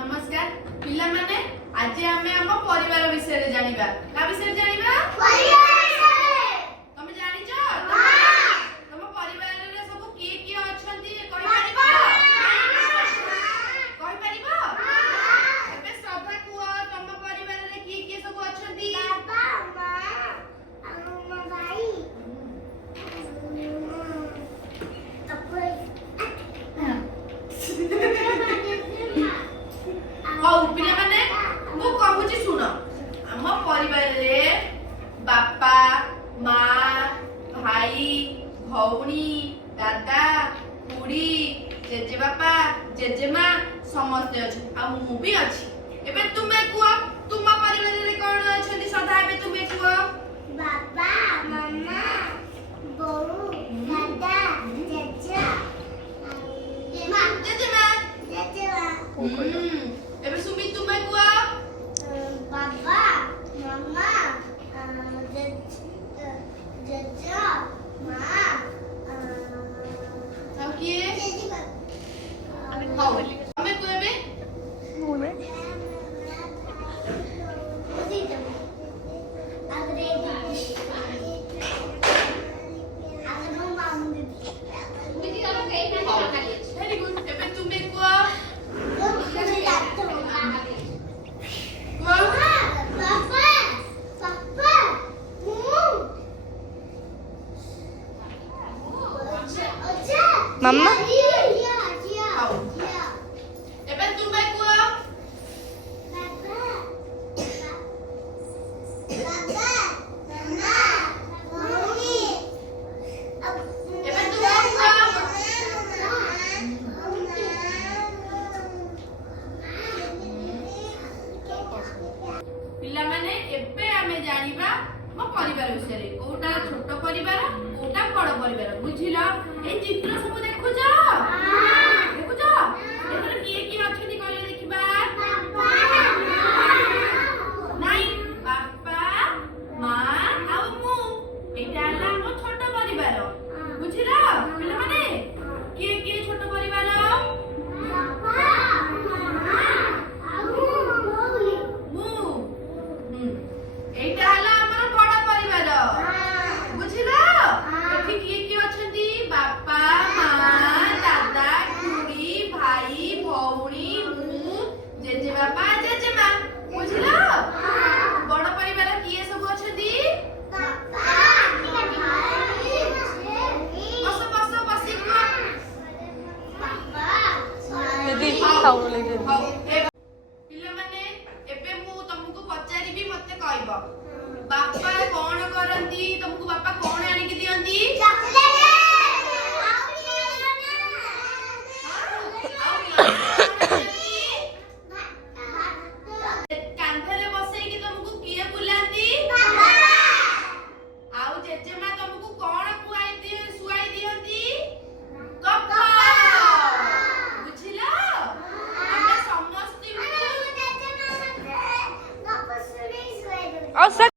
नमस्कार पिला माने आज आमे हम परिवार विषय रे जानिबा का विषय जानिबा परिवार विषय तमे जानि छ हां तम परिवार रे सब के अछंती कहि परिबा हां एबे श्रद्धा कुआ तम परिवार रे के सब अछंती बाबा मां भाई पिला माने मु कहूची सुनो हम परिवार रे बापा माँ भाई भौणी दादा खुड़ी जेजे बापा जेजे माँ समस्ते अच्छे आ मु भी अच्छी एबे तुमे कुआ तुम परिवार रे कोन अछंती सदा एबे तुमे कुआ बाबा मम्मा बहू दादा जेजे एबे सुमी तुमे कुआ बाबा मम्मा जेजे माँ अब किए हाउ हमें कुए बे वेरी गुड एबे तुमे कुआ मम्मा एबे तुमे कुआ एबे तुमे कुआ पिला माने एबे आमे जानिबा मो परिवार विषय रे कोटा छोट परिवार कोटा बड़ परिवार बुझिला ए चित्र सब देखु जा